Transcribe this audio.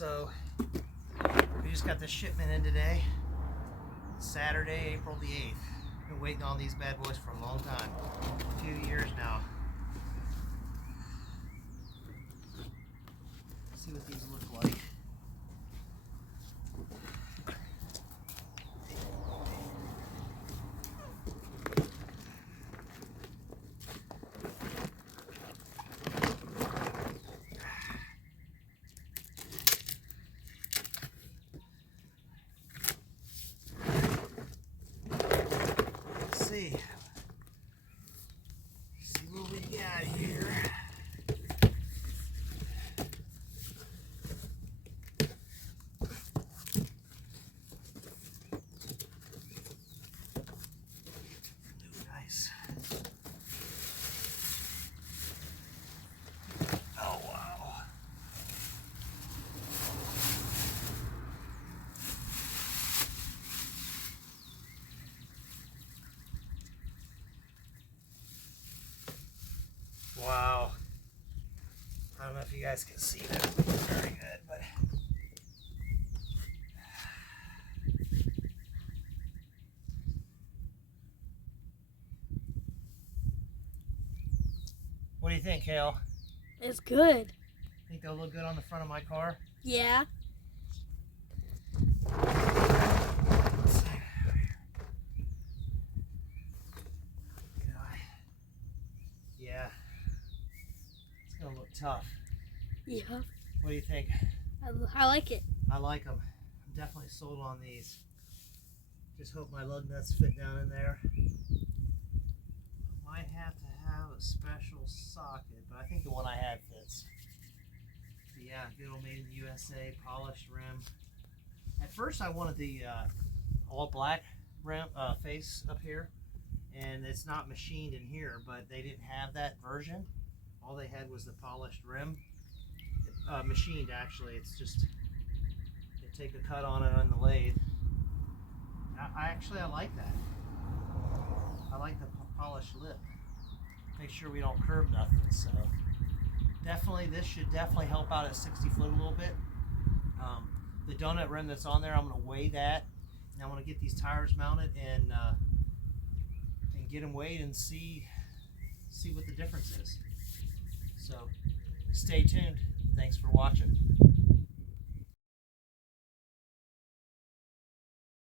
So we just got this shipment in today, Saturday, April the 8th. Been waiting on these bad boys for a long time, a few years now. Let's see what these look like. See what we got here. Ooh, nice. Oh wow. Wow. I don't know if you guys can see that very good, but what do you think, Hale? It's good. Think they'll look good on the front of my car? Yeah. Yeah. It's gonna look tough. Yeah. What do you think? I like it. I like them. I'm definitely sold on these. Just hope my lug nuts fit down in there. Might have to have a special socket, but I think the one I had fits. But yeah, good old made in the USA, polished rim. At first I wanted the all black rim face up here, and it's not machined in here, but they didn't have that version. All they had was the polished rim. Machined actually, it's just they take a cut on it on the lathe. I like that. I like the polished lip. Make sure we don't curve nothing. So definitely, this should definitely help out at 60 foot a little bit. The donut rim that's on there, I'm going to weigh that, and I'm going to get these tires mounted and get them weighed and see what the difference is. So stay tuned. Thanks for watching.